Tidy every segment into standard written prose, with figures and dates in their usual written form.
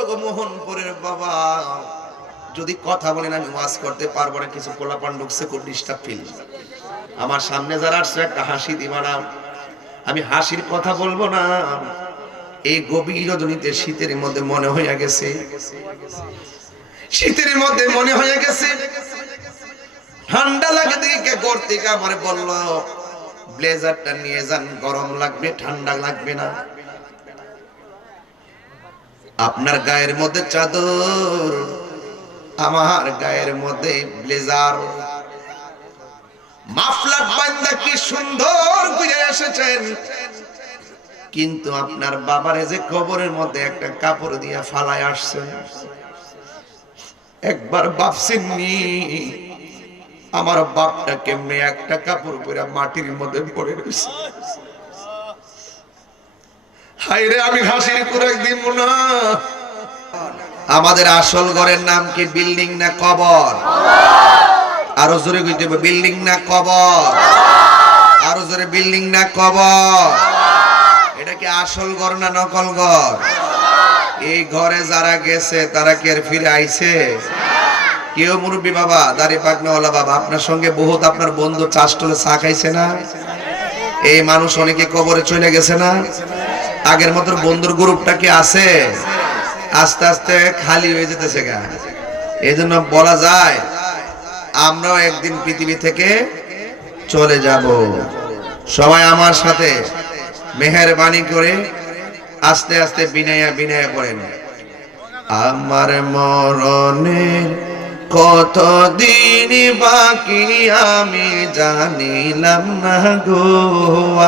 জগমোহনপুরের বাবা যদি কথা বলেন আমি ওয়াজ করতে পারবো না, কিছু পোলাপান ঢুকছে, খুব ডিস্টার্ব ফিল। আমার সামনে যারা আসছে একটা হাসি দিবা না, আমি হাসির কথা বলবো না। এই গভীর রজনীতে শীতের মধ্যে মনে হয়ে গেছে, শীতের মধ্যে মনে হয়ে গেছে ঠান্ডা লাগে দিকে করতে আমার বলল ব্লেজারটা নিয়ে যান, গরম লাগবে ঠান্ডা লাগবে না। আপনার গায়ের মধ্যে চাদর, আমার গায়ের মধ্যে ব্লেজার, মাফলার বান্দা কি সুন্দর ঘুরে এসেছেন, কিন্তু আপনার বাবারে যে কবরের মধ্যে একটা কাপড় দিয়ে ফালায় আসছেন, একবার ভাবছেননি আমার বাপটা কেমনে একটা কাপড় পরে মাটির মধ্যে পড়ে রয়েছে? হায়রে আমি হাসির করে একদিন না। আমাদের আসল ঘরের নাম কি বিল্ডিং না কবর? আরো জোরে কইতে হবে, বিল্ডিং না কবর? আরো জোরে, বিল্ডিং না কবর? এটা কি আসল ঘর না নকল ঘর? এই ঘরে যারা গেছে তারা কি আর ফিরে আইছে? কেউ মুরব্বী বাবা, দাড়ি পাকনাওয়ালা বাবা, আপনার সঙ্গে বহুত আপনার বন্ধু চাষটলে চা খাইছে না? এই মানুষ অনেকে কবরে চলে গেছে না? আগের মতো বন্ধুর গ্রুপটা কি আছে? আস্তে আস্তে খালি হয়ে যেতেছে গা। এই জন্য বলা যায় আমরাও একদিন পৃথিবী থেকে চলে যাব। সবাই আমার সাথে মেহেরবানি করে আস্তে আস্তে বিনায়া বিনায়া করেন। আমার মরণের কতদিন বাকি আমি জানিলাম না গো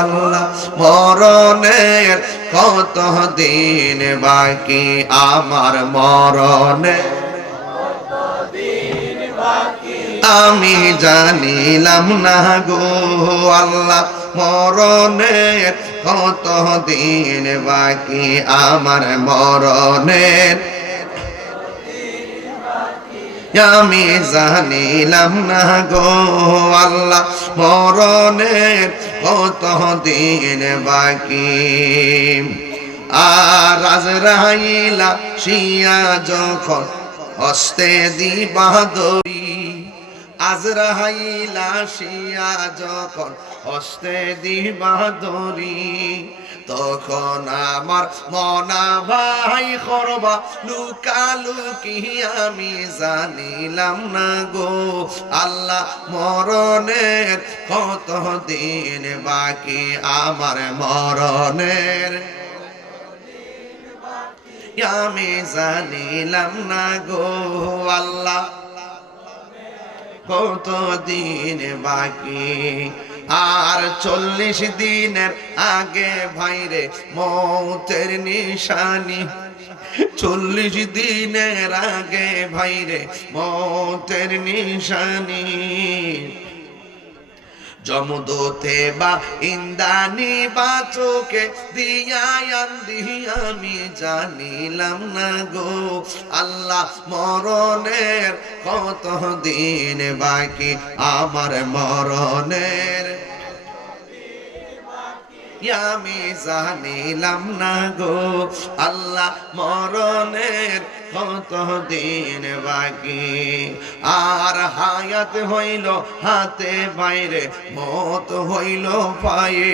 আল্লাহ, মরণের কতদিন বাকি আমার মরণের আমি জানিলাম না গো আল্লাহ, মরণের কতদিন বাকি আমার মরণের আমি জানিলাম না গো আল্লাহ, মরণের কতদিন বাকি। আর আজরাইলা শিয়া যখন হস্তে দিবা দড়ি, আজরাইলা শিয়া যখন হস্তে দিবা দড়ি, তখন আমার মনা ভাই করবা লুকালুকি আমি জানিলাম না গো আল্লাহ, মরণের কতদিন বাকি আমার মরণের আমি জানিলাম না গো আল্লাহ, কতদিন বাকি। আর 40 দিনের আগে ভাইরে মৌতের নিশানি, 40 দিনের আগে ভাইরে মৌতের নিশানি, জমদূতে বা ইন্দানি বা চোখে দিয়া আমি জানিলাম না গো আল্লাহ, মরণের কতদিন বাকি আমার মরণের আমি জানিলাম না গো আল্লাহ, মরণের কতদিন বাকি। আর হায়াত হইল হাতে বাইরে, মত হইল পায়ে,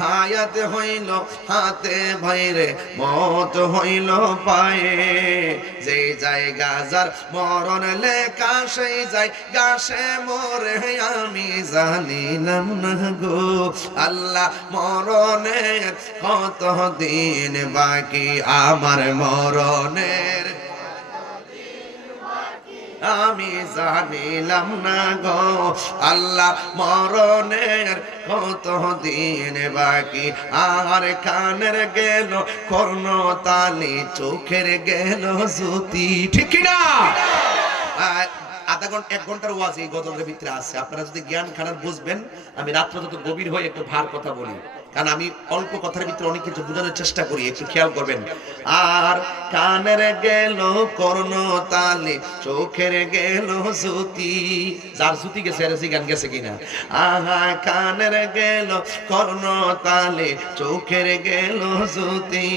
হায়াত হইল হাতে বাইরে, মত হইল পায়ে, যে জায়গা যার মরণ লেখা সেই জায়গা সে মরে আমি জানিলাম না গো আল্লাহ, মরণের কতদিন বাকি আমার মরণের আমি জানিলাম না গো আল্লাহ, মরণের কতদিন বাকি। আর কানের গেল কর্ণতালি, চোখের গেল জ্যোতি, ঠিক না? আধা ঘন্টা 1 ঘন্টার ওয়াজ এই গজলের ভিতরে আছে। আপনারা যদি জ্ঞান খানার বুঝবেন, আমি রাত্রে যত গভীর হয়ে একটু ভার কথা বলি। কারণ আমি অল্প কথার ভিতরে অনেক কিছু বোঝানোর চেষ্টা করি, একটু খেয়াল করবেন। আর কানের গেল কর্ণ তালে, চোখের গেল জ্যোতি। যার জ্যোতি গেছে আর গান গেছে কিনা? আহা কানের গেল কর্ণ তালে, চোখের গেল জ্যোতি।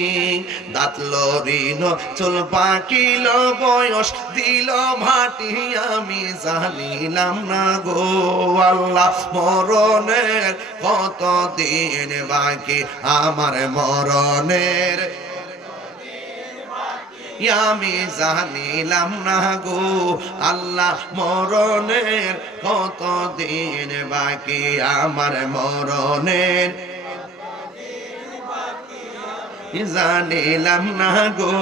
দাঁত লরিল চুল পাকিল, বয়স দিল ভাটি, আমি জানিলাম না গো আল্লাহ মরণের কত দিন বাকি, আমার মরণের আমি জানিলাম না গো আল্লাহ মরণের কত দিন বাকি, আমার মরণের জানিলাম না গো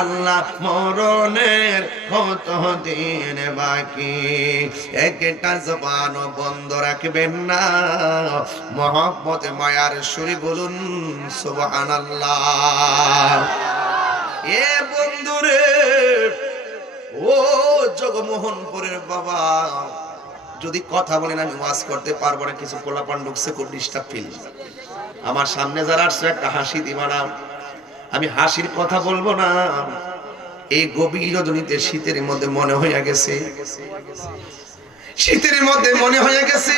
আল্লাহ মরণের কত দিন বাকি। একটা জবান বন্ধ রাখবেন না, মহব্বতে মায়ার সুরে বলুন সুবহানাল্লাহ। এ বন্ধুরে, ও জগমোহনপুরের বাবা, যদি কথা বলেন আমি ওয়াজ করতে পারবো না, কিছু পোলাপান ঢুকছে, খুব ডিস্টার্ব ফিল। আমার সামনে যারা আসছে একটা হাসি দিবা না, আমি হাসির কথা বলবো না। এই গভীর রজনীতে শীতের মধ্যে মনে হয়ে গেছে, শীতের মধ্যে মনে হয়ে গেছে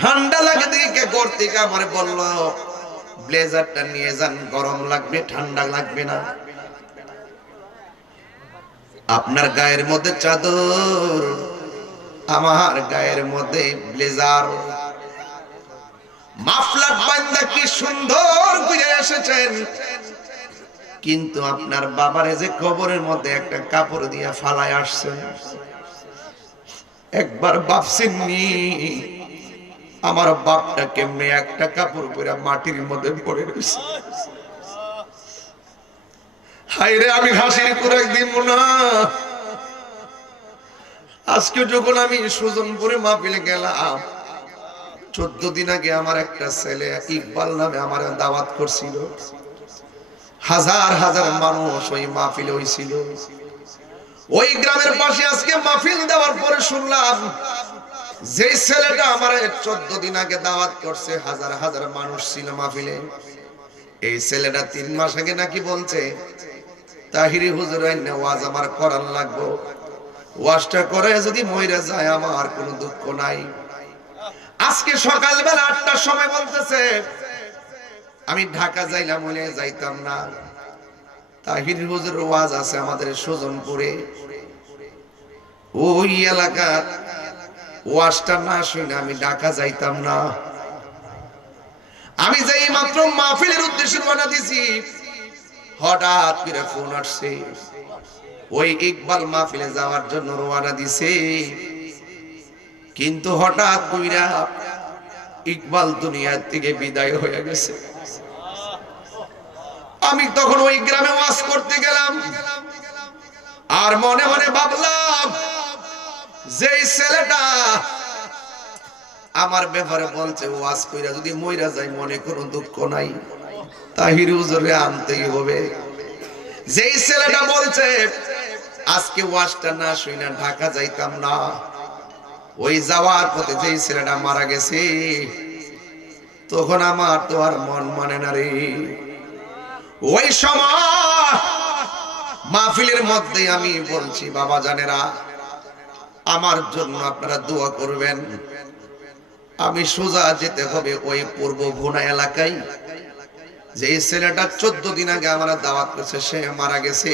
ঠান্ডা লাগে দিকে ঘর থেকে আমার বলল ব্লেজারটা নিয়ে যান, গরম লাগবে, ঠান্ডা লাগবে না। আপনার গায়ের মধ্যে চাদর, আমার গায়ের মধ্যে ব্লেজার। মাফলার বান্দা কি সুন্দর ঘুরে এসেছেন, কিন্তু আপনার বাবারে যে কবরের মধ্যে একটা কাপড় দিয়া ফালায় আসছেন, একবার ভাবছেননি আমার বাপটা কেমনে একটা কাপড় পরে মাটির মধ্যে পড়ে রয়েছে? হায়রে, আমি হাসির কুরাক দিব না। আজকে যখন আমি সুজনপুরে মাহফিলে গেলাম, 14 দিন আগে আমার একটা ছেলে ইকবাল নামে আমার দাওয়াত করছিল, হাজার হাজার মানুষ ওই মাহফিলে হইছিল। ওই গ্রামের পাশে আজকে মাহফিল দেওয়ার পরে শুনলাম যে ছেলেটা আমার 14 দিন আগে দাওয়াত করছে, হাজার হাজার মানুষ ছিল মাহফিলে, এই ছেলেটা 3 মাস আগে নাকি বলছে তাহিরি হুজুর ওয়াজ আমার করার লাগবো, ওয়াজটা করে যদি মইরা যায় আমার কোনো দুঃখ নাই। আজকে সকালবেলা 8টার সময় বলতেছে আমি ঢাকা যাইলাম, বলে যাইতাম না, তাহির হুজুর ওয়াজ আছে আমাদের সুজনপুরে, ওই এলাকার ওয়াজটা না শুনে আমি ঢাকা যাইতাম না। আমি যেই মাত্র মাহফিলের উদ্দেশ্যে রওনা দিছি, হঠাৎ করে ফোন আসছে, ওই ইকবাল মাহফিলে যাওয়ার জন্য রওনা দিছে, কিন্তু হঠাৎ কইরা ইকবাল দুনিয়ার থেকে বিদায় হয়ে গেছে। আমি তখন ওই গ্রামে ওয়াজ করতে গেলাম, আর মনে মনে ভাবলাম যে ছেলেটা আমার ব্যাপারে বলছে ওয়াজ কইরা যদি মইরা যায় মনে কোনো দুঃখ নাই, তাহির হুজুরে আনতেই হবে। যেই ছেলেটা বলছে আজকে ওয়াজটা না শুনে ঢাকা যাইতাম না, ওই যাওয়ার পথে যেই ছেলেটা মারা গেছে, তখন আমার তো আর মন মানে না রে। ওই সময় মাহফিলের মধ্যে আমি বলছি বাবা জানেরা, আমার জন্য আপনারা দোয়া করবেন, আমি সোজা যেতে হবে ওই পূর্ব ভুনা এলাকায়, যে ছেলেটা 14 দিন আগে আমার দাওয়াত করছে সে মারা গেছে।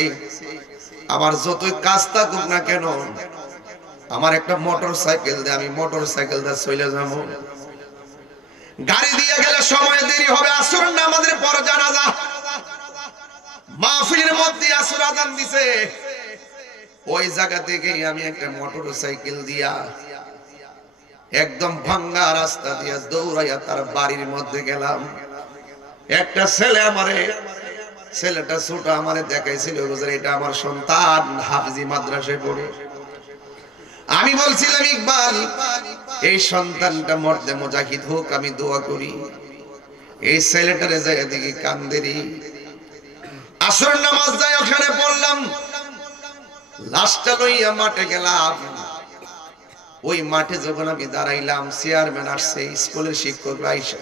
আমার যতই কাজ থাকুক না কেন, আমার একটা মোটর সাইকেল দিয়ে আমি মোটর সাইকেল দিয়ে চলে যাবো। গাড়ি দিয়ে গেলে সময় দেরি হবে, আসর নামাজের পর জানাজা, মাহফিলের মধ্যে আসর আজান দিছে, ওই জায়গা থেকে আমি একটা মোটর সাইকেল দিয়া একদম ভাঙ্গা রাস্তা দিয়া দৌড়াইয়া তার বাড়ির মধ্যে গেলাম। একটা ছেলে আমারে, ছেলেটা ছোট আমারে দেখাইছিল এটা আমার সন্তান, হাফিজি মাদ্রাসায় পড়ে। আমি বলছিলাম ইকবাল এই সন্তানটা মর্দে মুজাহিদ হোক, আমি দোয়া করি। এই ছেলেটারে যাই দেখি কান্দেরি। আসর নামাজ যাই, যায়, ওখানে পড়লাম, লাশটা লইয়া মাঠে গেলাম। ওই মাঠে যখন আমি দাঁড়াইলাম, চেয়ারম্যান আসছে, স্কুলের শিক্ষকরা আইসা,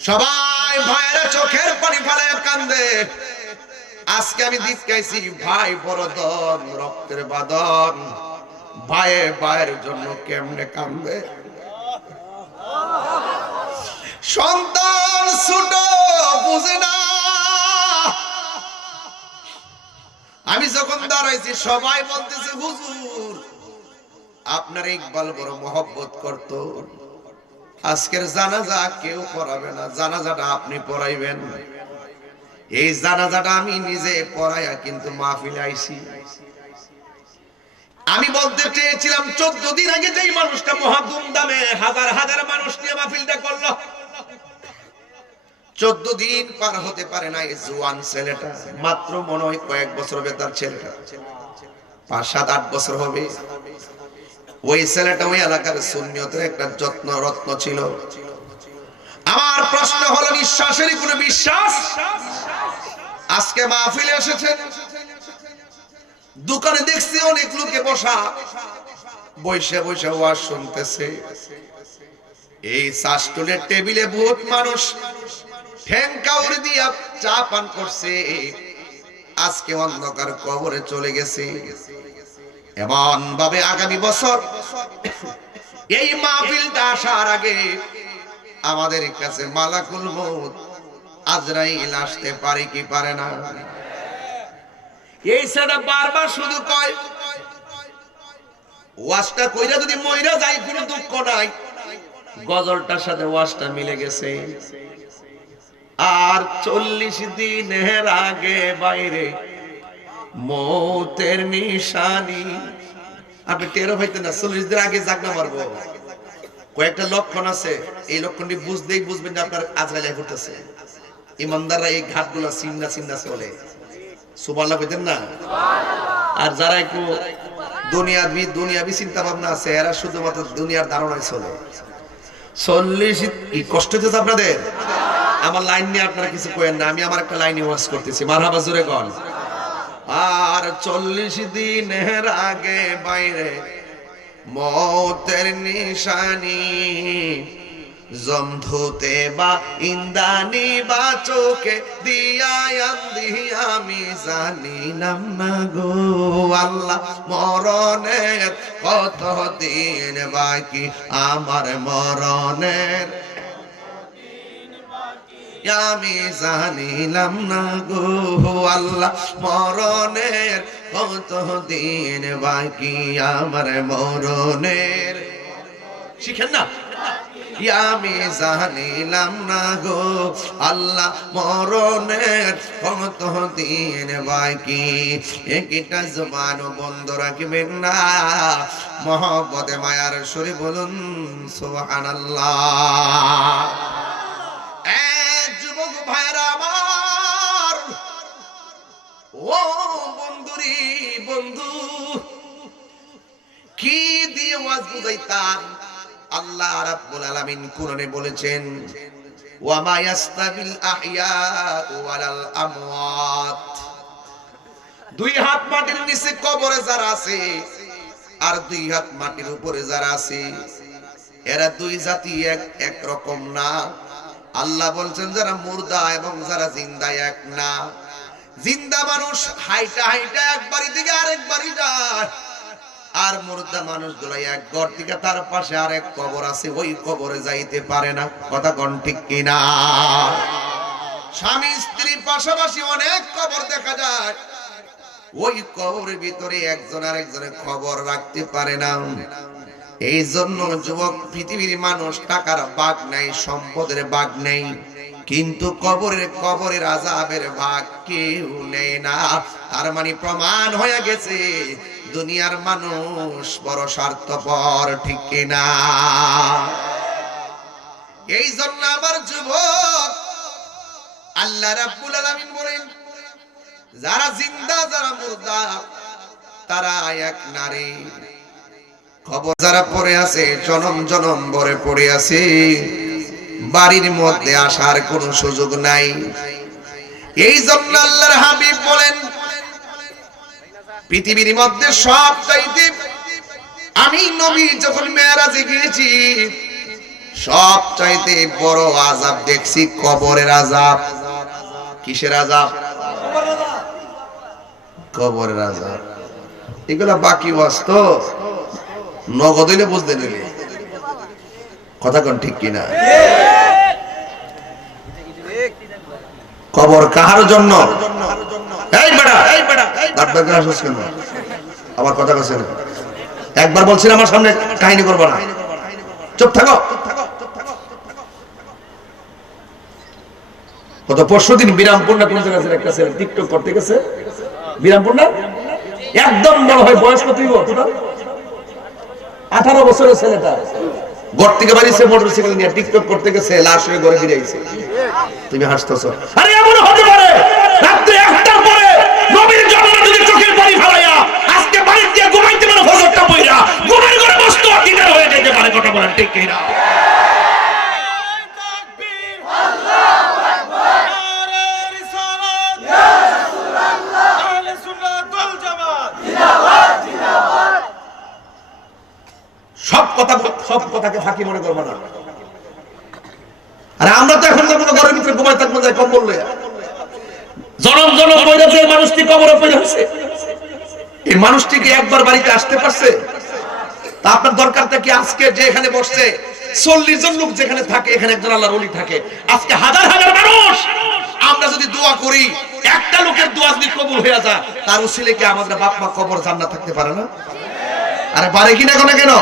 সবাই ভাইয়েরা চোখের পানি ফেলে কান্দে। আজকে আমি দিকাইছি, ভাই বড় দন, রক্তের বাদন, ভাইয়ে ভাইয়ের জন্য কেমনে কান্দে। সন্তান ছোট, বুঝে না। আমি যখন দাঁড়াইছি সবাই বলতেছে, হুজুর আপনার ইকবাল বড় মহব্বত করত, আজকের জানাজা কেউ পড়াবে না, জানাজাটা আপনি পড়াইবেন। এই জানাজাটা আমি নিজে পড়াইয়া কিন্তু মাহফিলে আইছি। আমি বলতে চেয়েছিলাম 14 দিন আগে যেই মানুষটা মহা ধুমধামে হাজার হাজার মানুষ নিয়ে মাহফিলটা করলো, 14 দিন পার হতে পারে না। এই জওয়ান ছেলেটা মাত্র মনে হয় কয়েক বছর হবে, তার ছেলেটা 5-7-8 বছর হবে। ওই ছেলেটা ওই এলাকার সুন্নিয়তের একটা যত্ন রত্ন ছিল। আমার প্রশ্ন হলো, নিঃশ্বাসেরই কোনো বিশ্বাস? আজকে মাহফিলে এসেছেন, দোকানে দেখছি অনেক লোকে বসা, বসে বসে ওয়াজ শুনতেছে। এই চাষটুলের টেবিলে বহুত মানুষ ঠ্যাংকাউরি দিয়া চা পান করছে। আজকে অন্ধকার কবরে চলে গেছে। এমন ভাবে আগামী বছর এই মাহফিলটা আসার আগে আমাদের কাছে মালাকুল মউত আজরাইল আসতে পারে কি পারে না? এই সেটা বারবার শুধু কয়, ওয়াজটা কইরা যদি মইরা যাই কোনো দুঃখ নাই। গজলটার সাথে ওয়াজটা মিলে গেছে। আর 40 দিনের আগে বাইরে মৌতের নিশানি। আপনি টেরো হইতেন না 40 দিন আগে জাগনা মারবো। কয়েকটা লক্ষণ আছে, এই লক্ষণটি বুঝতেই বুঝবেন যে আপনার আজরাইল ঘুরতেছে। ইমানদাররা এই ঘাটগুলো চিন্না চিন্না চলে, সুবহানাল্লাহ কইতেন না? আর যারা একটু দুনিয়াবি চিন্তা ভাবনা আছে, এরা শুধুমাত্র দুনিয়ার ধারণায় চলে। 40 কি কষ্ট হচ্ছে আপনাদের? আমার লাইন নিয়ে আপনারা কিছু কইেন না, আমি আমার একটা লাইনে ওয়াজ করতেছি, মারহাবা জোরে কোন। আর 40 দিনের আগে বাইরে মৌতের নিশানি, জমধুতে বা ইন্দানি বা চোখে দিয়া আমি জানিলাম না গো আল্লাহ মরণের কত দিন বাকি, আমার মরণের আমি জানিলাম না গো আল্লাহ মরণের কত দিন বাকি, আমার মরণের। শিখেন না? আমি জানিলাম না গো আল্লাহ মরণের কত দিন বাকি। একটা জবান বন্ধ রাখবেন না, মহব্বতে মায়ার সুরে বলুন সুবহানাল্লাহ। যুবক ভাইরা আমার, ও বন্ধুরি বন্ধু, কি দিয়ে ওয়াজ বুঝাইতাম? আল্লাহ রাব্বুল আলামিন কোরআনে বলেছেন, ওয়া মা ইয়াস্তাবিল আহইয়া ওয়ালাল আমওয়াত। 2 হাত মাটির নিচে কবরে যারা আছে আর 2 হাত মাটির উপরে যারা আছে, এরা 2 জাতি এক রকম না। আল্লাহ বলছেন যারা মুর্দা এবং যারা জিন্দা এক না। জিন্দা মানুষ হাইটা হাইটা এক বাড়ি থেকে আরেক বাড়ি যায়, আর মুর্দা মানুষগুলো এক ঘর থেকে তার পাশে আরেক কবর আছে, ওই কবরে যাইতে পারে না। কথা কোন ঠিক কিনা? স্বামী স্ত্রী পাশাপাশি অনেক কবর দেখা যায়, ওই কবরের ভিতরে একজন আরেকজনের খবর রাখতে পারে না। এই জন্য যুবক, পৃথিবীর মানুষ টাকার ভাগ নাই, সম্পদের ভাগ নেই, কিন্তু কবরের আযাবের ভাগ কেউ নেয় না। তার মানে প্রমাণ হয়ে গেছে দুনিয়ার মানুষ বড় স্বার্থপর, ঠিক কিনা? এই জন্য আমার যুবক, আল্লাহ রাব্বুল আলামিন বলেন, যারা জিন্দা যারা মুর্দা তারা এক নারী। খবর যারা পড়ে আছে, জনম জনম ভরে পড়ে আছে, বাড়ির মধ্যে আসার কোনো সুযোগ নাই। এই জন্য আল্লাহর হাবিব বলেন, পৃথিবীর মধ্যে সবচাইতে আমি নবী যখন মেরাজে গিয়েছি সবচাইতে বড় আযাব দেখছি কবরের আযাব। কিসের আযাব? কবরের আযাব। এগুলা বাকি বাস্তব নগদ হইলে বুঝতে নিলে কথা কোন ঠিক কিনা? কবর কাহার জন্য? এই বেটা দাঁত বের করে আসছিস কেন? আমার কথা কইছ না। একবার বলছিস আমার সামনে কাহিনী করব না, চুপ থাকো। কত পরশুদিন বিরামপুর না কোন জায়গা একটা ছেলে টিকটক করতে গেছে, বিরামপুর না একদম বড় হয়, বয়স কত হইব? 18 বছরের ছেলেটা ঘর থেকে বাড়িছে মোটরসাইকেল নিয়ে টিকটক করতে গেছে, লাশ হয়ে ঘরে ফিরে আইছে। তুমি হাসতেছো। আরে এমন হতে পারে রাতে 1টার পরে নবীর জন্য যদি চোখের পানি ফেলাইয়া আজকে বাড়ি দিয়ে ঘুমাইতে মানে ফজরটা পড়া ঘুমের ঘরে বসতো কিনার হয়ে যেতে পারে। কথা বলেন ঠিক কি না? তাকবীর, আল্লাহু আকবার, নারে রিসালাত, ইয়া রাসূলুল্লাহ, আহলে সুন্নাত ওয়াল জামাত, জিন্দাবাদ জিন্দাবাদ। সব কথাকে ফাঁকি মনে করবো না। আরে আমরা তো এখন যেমন ঘরের ভিতরে ঘুমাই থাকবো যাই কম্বল লইয়া, জনম জনম পয়রাছে এই মানুষটি কবরে পড়ে আছে। এই মানুষটি কি একবার বাড়িতে আসতে পারছে? তা আপনার দরকারটা কি আজকে যে এখানে বসছে 40 জন লোক যেখানে থাকে এখানে একজন আল্লাহর ওলি থাকে, আজকে হাজার হাজার মানুষ আমরা যদি দোয়া করি একটা লোকের দোয়া যদি কবুল হয়ে যায় তার উসিলে কি আমাদের বাপ মা কবর জান্নাত থাকতে পারে না? আরে পারে কিনা কোন কেন?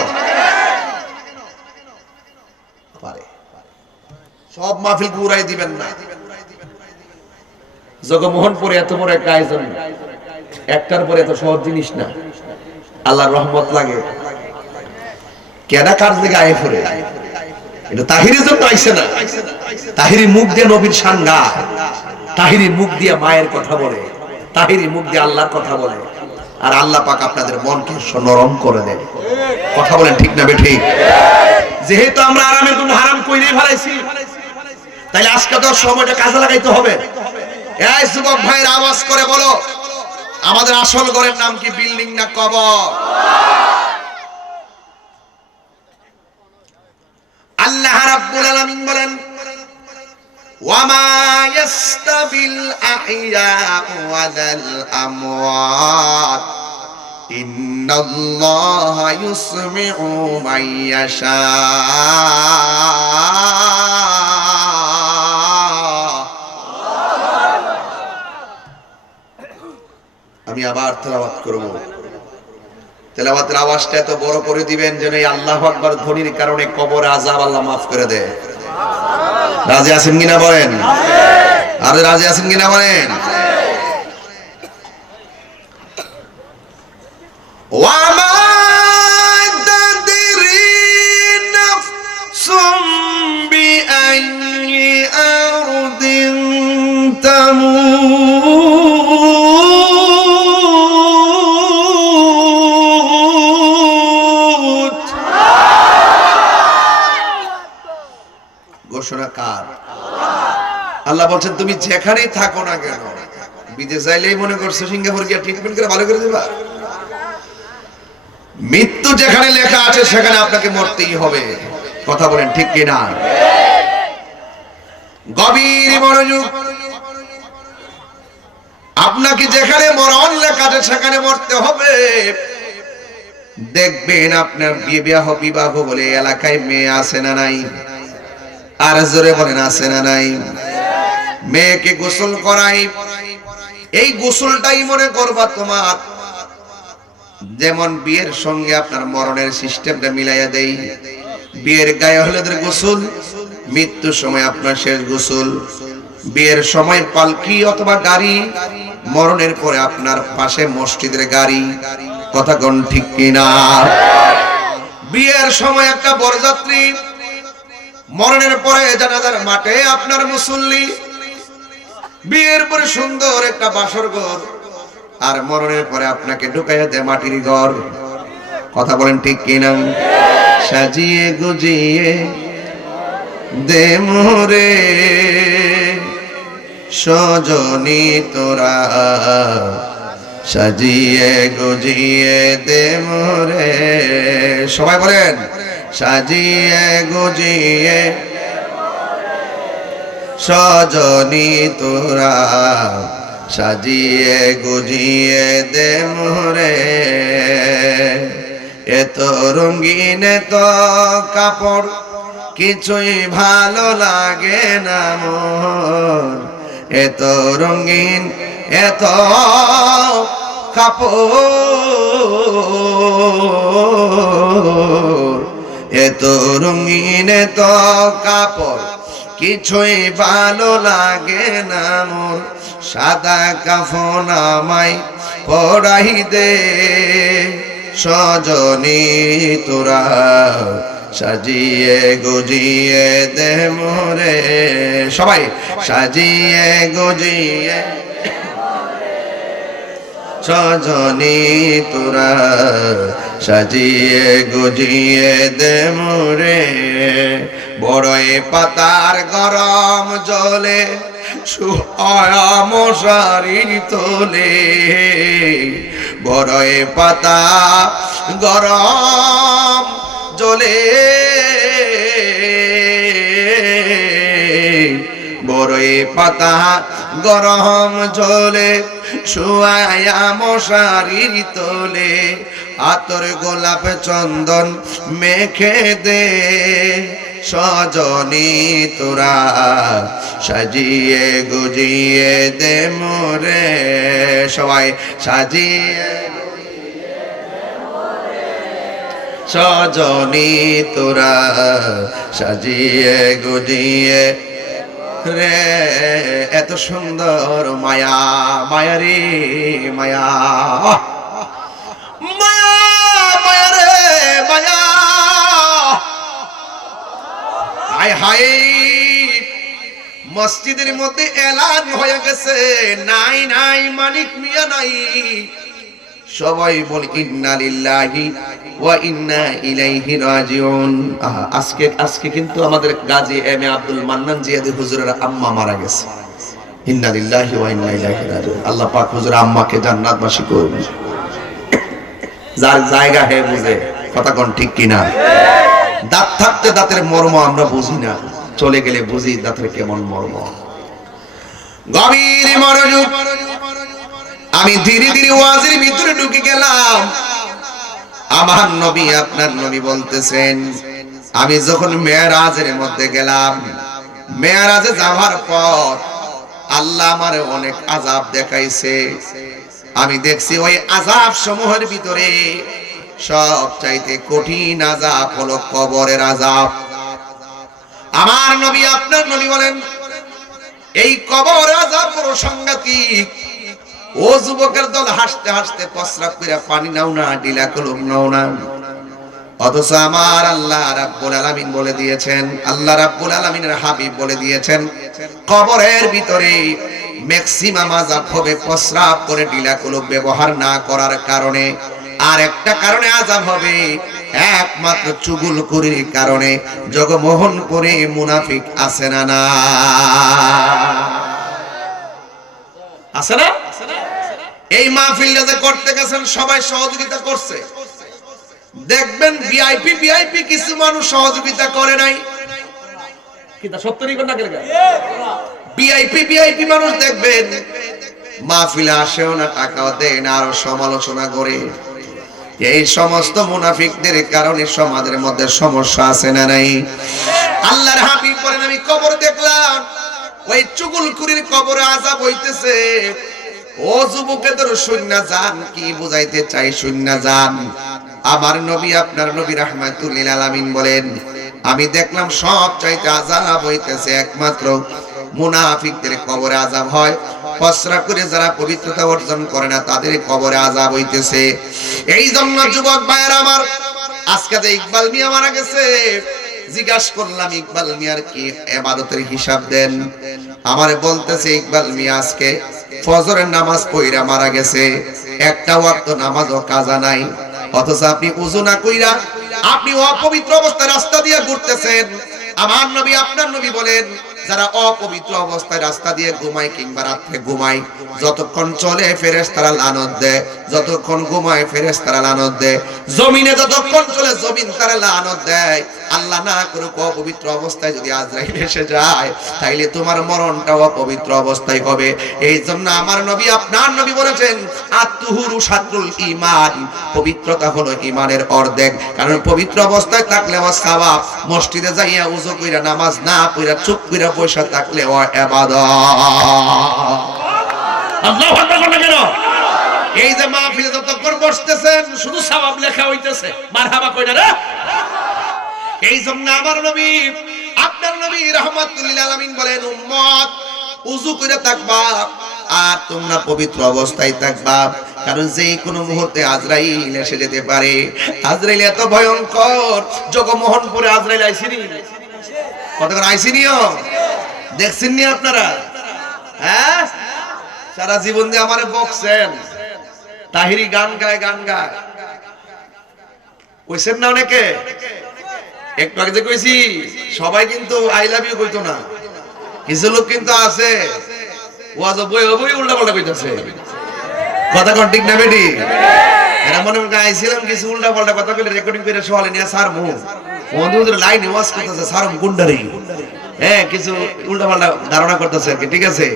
পারে। সব মাহফিল ঘুরাই দিবেন না। জগমোহনপুরে এত বড় একটা আয়োজন, একটার পরে এত সহজ জিনিস না। আল্লাহর রহমত লাগে। কেডা কার দিকে আয়ে পড়ে? এটা তাহিরের জন্য আইছে না। তাহিরি মুখ দিয়ে নবীর শান গায়, তাহিরি মুখ দিয়ে মায়ের কথা বলে, তাহিরি মুখ দিয়ে আল্লাহর কথা বলে, আর আল্লাহ পাক আপনাদের মনকে নরম করে দেন। কথা বলেন ঠিক না বেঠিক? যেহেতু আমরা আরামের জন্য হারাম কইরেই ফেলাইছি, তাইলে আজকে তো সময়টা কাজে লাগাইতে হবে। এই যুবক ভাইয়ের আওয়াজ করে বলো, আমাদের আসল ঘরের নাম কি? বিল্ডিং না কবর? আল্লাহ রাব্বুল আলামিন বলেন, ওয়ামা ইয়াস্তাবিল আহইয়া ওয়াল আমওয়াত ইন্নাল্লাহা ইউসমিউ মান ইয়াশা। আমি আবার তেলাওয়াত করব। তেলাওয়াতের আওয়াজটা এত বড় করে দিবেন যেন এই আল্লাহু আকবার ধ্বনির কারণে কবর আযাব আল্লাহ মাফ করে দেয়। রাজি আছেন কিনা বলেন? আরে রাজি আছেন কিনা বলেন? ওয়ামা তাদরি নাফসুম বিআইয়ি আরদিন তামুত। ঘোষণা কার? আল্লাহ বলছেন তুমি যেখানেই থাকো না কেন, বিদেশ যাইলেই মনে করছো সিঙ্গাপুর গিয়ে ট্রিটমেন্ট করে ভালো করে দিবা। মৃত্যু যেখানে লেখা আছে সেখানে আপনাকে মরতেই হবে। কথা বলেন ঠিক কিনা? গভীর মনোযোগ। আপনাকে যেখানে মরণ লেখা আছে সেখানে মরতে হবে। দেখবেন আপনার বিবাহ বলে এলাকায় মেয়ে আছে না নাই? আর জোরে বলেন আছে না নাই? মেয়েকে গোসল করাই, এই গোসলটাই মনে করবা তোমার। যেমন বিয়ের সঙ্গে আপনার মরণের সিস্টেমটা মিলাইয়া দেই। বিয়ের গায়ে হলুদের গোসল, মৃত্যুর সময় আপনার শেষ গোসল। বিয়ের সময় পালকি অথবা গাড়ি, মরণের পরে আপনার পাশে মসজিদের গাড়ি। কথা কোন ঠিক কিনা? বিয়ের সময় একটা বরযাত্রী, মরণের পরে জানাজার মাঠে আপনার মুসল্লি। বিয়ের পরে সুন্দর একটা বাসর ঘর, আর মরণের পরে আপনাকে ঢুকাইয়া দেয় মাটির ঘর। কথা বলেন ঠিক কিনা? সাজিয়ে গুজিয়ে দে মোরে সজনী তোরা সাজিয়ে গুজিয়ে দে মোরে, সবাই বলেন সাজিয়ে গুজিয়ে সজনী তোরা, সাজিয়ে গুজিয়ে দে মোরে। এত রঙিন এত কাপড় কিছুই ভালো লাগে না মোর, এত রঙিন এত কাপড়, এত রঙিন এত কাপড় কিছুই ভালো লাগে না মোর। সাদা কাফন আমায় পরাই দে সজনী তোরা, সাজিয়ে গুজিয়ে দে মোরে, সবাই সাজিয়ে গুজিয়ে সজনী তোরা, সাজিয়ে গুজিয়ে দে মোরে। বড়ই পাতার গরম জলে শুয়া মশারি তোলে, বড়ই পাতা গরম জলে, বড়ই পাতা গরম জলে শুয়া মশারি তোলে। আতর গোলাপ চন্দন মেখে দে সজনী তোরা, সাজিয়ে গুজিয়ে দে মোরে, সবাই সাজিয়ে সজনী তোরা, সাজিয়ে গুজিয়ে রে। এত সুন্দর মায়া, মায়া রে মায়া, মায়া মায়া রে মায়া। হায় হায়, মসজিদের মধ্যে এলান হয়ে গেছে, নাই নাই মানিক মিয়া নাই। সবাই বলে ইন্না লিল্লাহি ওয়া ইন্না ইলাইহি রাজিউন। আজকে কিন্তু আমাদের গাজী এম এ আব্দুল মান্নান জিয়াদি হুজুরের আম্মা মারা গেছে। ইন্না লিল্লাহি ওয়া ইন্না ইলাইহি রাজিউন। আল্লাহ পাক হুজুর আম্মাকে জান্নাতবাসী করুন। যার জায়গা হে বুঝে, কথা কোন ঠিক কিনা? দাঁত থাকতে দাঁতের মর্ম আমরা বুঝি না, চলে গেলে বুঝি দাঁতের কেমন মর্ম। গভীর মনোযোগ, আমি ধীরে ধীরে ওয়াজের ভিতরে ঢুকে গেলাম। আমার নবী আপনার নবী বলতেছেন, আমি যখন মেরাজের মধ্যে গেলাম, মেরাজে যাওয়ার পর আল্লাহ আমারে অনেক আযাব দেখাইছে। আমি দেখছি ওই আযাব সমূহের ভিতরে সব চাইতে কঠিন আযাব হলো কবরের আযাব। আমার নবী আপনার নবী বলেন, এই কবর আযাব বড় সাংঘাতিক। ও যুবকের দল, হাসতে হাসতে প্রস্রাব করে পানি নাও না, ডিলা কলম নাও না। অথচ আমার আল্লাহ রাব্বুল আলামিন বলে দিয়েছেন, আল্লাহ রাব্বুল আলামিনের হাবিব বলে দিয়েছেন, কবরের ভিতরে ম্যাক্সিমাম আযাব হবে প্রস্রাব করে ডিলা কলম ব্যবহার না করার কারণে। আর একটা কারণে আযাব হবে একমাত্র চুগলখড়ির কারণে। জগমোহন করে মুনাফিক আছে না না? আছে না? এই মাহফিলটা যে করতে গেছেন সবাই সহযোগিতা করছে, দেখবেন ভিআইপি ভিআইপি কিছু মানুষ সহযোগিতা করে নাই। কিটা সত্যি কোন না কেন? ভিআইপি ভিআইপি মানুষ দেখবেন মাহফিলে আসেও না, টাকাও দেয় না, আরো সমালোচনা করে। এই সমস্ত মুনাফিকদের কারণে সমাজের মধ্যে সমস্যা আছে না নাই? আল্লাহর হাবিব বলেন, আমি কবর দেখলাম, ওই চুগলখড়ির কবরে আযাব হইতেছে। ও যুবকেদের শুননা যান, কি বুঝাইতে চাই শুননা যান। আমার নবী আপনার নবী রাহমাতুল লিল আলামিন বলেন, আমি দেখলাম সব চাইতে আযাব হইতেছে একমাত্র মুনাফিকদের কবরে আযাব হয়। প্রস্রাব করে যারা পবিত্রতা অর্জন করে না তাদের কবরে আযাব হইতেছে। এই জন্য যুবক ভাইয়েরা আমার, আজকে যে ইকবাল মিয়া মারা গেছে, জিজ্ঞাসা করলাম ইকবাল মিয়ার কি ইবাদতের হিসাব দেন। আমারে বলতেছে ইকবাল মিয়া আজকে ফজরের নামাজ পড়া মারা গেছে, একটা ওয়াক্ত নামাজও কাজা নাই। অথচ আপনি ওযু না কইরা আপনি অপবিত্র অবস্থায় রাস্তা দিয়ে ঘুরতেছেন। আমার নবী আপনার নবী বলেন, যারা অপবিত্র অবস্থায় রাস্তা দিয়ে ঘুমায় কিংবা রাত্রে ঘুমায়, যতক্ষণ চলে ফেরেশতারা লানত দেয়, যতক্ষণ ঘুমায় ফেরেশতারা লানত দেয়, জমিনে যতক্ষণ চলে জমিন তারা লানত দেয়। আল্লাহ না করুক অপবিত্র অবস্থায় যদি আজরাইল এসে যায়, তাইলে তোমার মরণটাও অপবিত্র অবস্থায় হবে। এই জন্য আমার নবী, আপনার নবী বলেছেন, আত-তুহুরু শাতরুল ঈমান, পবিত্রতা হলো ঈমানের অর্ধেক। কারণ পবিত্র অবস্থায় থাকলে ওয়া সওয়াব, মসজিদে যাইয়া ওযু কইরা নামাজ না পড়া চুপ কইরা বসে থাকলে ও ইবাদত। আল্লাহু আকবার বলেন কেন? এই যে মাহফিলে যতক্ষণ বসতেছেন শুধু সওয়াব লেখা হইতেছে, মারহাবা কইরা রে। এই জন্য আমার নবী, আপনার নবী রাহমাতুল লিল আলামিন বলেন, উম্মত ওযু করে থাকবা আর তোমরা পবিত্র অবস্থায় থাকবা, কারণ যে কোনো মুহূর্তে আজরাইল এসে যেতে পারে। আজরাইল এত ভয়ঙ্কর, জগমোহনপুরে আজরাইল আইছিনি, কতক্ষণ আইছিনিও দেখছেন নি আপনারা? হ্যাঁ, সারা জীবন দিয়ে আমারে বকছেন, তাহিরি গান গায় কইছেন না অনেকে। একটু আগে যে কইছি সবাই কিন্তু আই লাভ ইউ কইতো না, কিছু লোক কিন্তু আছে ওয়াজ বই উল্টা পাল্টা কইতাছে। কথা কোন ঠিক না বেটি? এরা মনে মনে আইছিলাম কিছু উল্টা পাল্টা কথা কইলে রেকর্ডিং করে সওয়ালে নিয়ে স্যার মু বন্ধুদের লাইনে ওয়াজ করতেছে, স্যার গুন্ডারি, হ্যাঁ কিছু উল্টা পাল্টা ধারণা করতেছে আর কি। ঠিক আছে,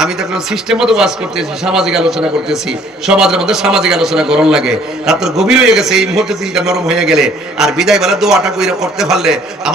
আমি তো কোনো সিস্টেম মতো ওয়াজ করতেছি, সামাজিক আলোচনা করতেছি, সমাজের মধ্যে সামাজিক আলোচনা গরম লাগে। রাত গভীর হয়ে গেছে, এই মুহূর্তে দিলটা নরম হয়ে গেলে আর বিদায় বেলা দোয়াটা কইরা করতে পারলে আমার